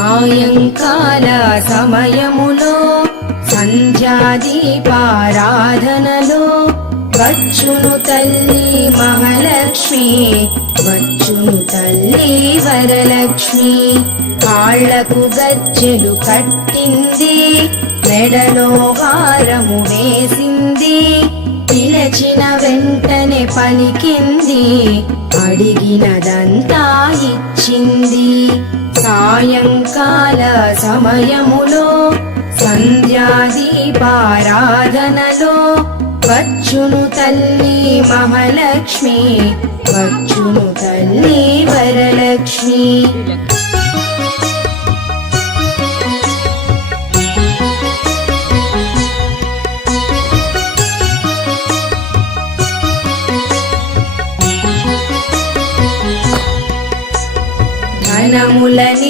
సాయంకాల సమయములో సంధ్యాదీపారాధనలో వచ్చును తల్లి మహాలక్ష్మి, వచ్చును తల్లి వరలక్ష్మి. కాళ్లకు గజ్జెలు కట్టింది, మెడలో హారము వేసింది, పిలచిన వెంటనే పలికింది, అడిగినదంతా ఇచ్చింది. సాయంకాల సమయములో సంధ్యాదీపారాధనలో వచ్చును తల్లి మహాలక్ష్మి, వచ్చును తల్లి వరలక్ష్మి. ధనములని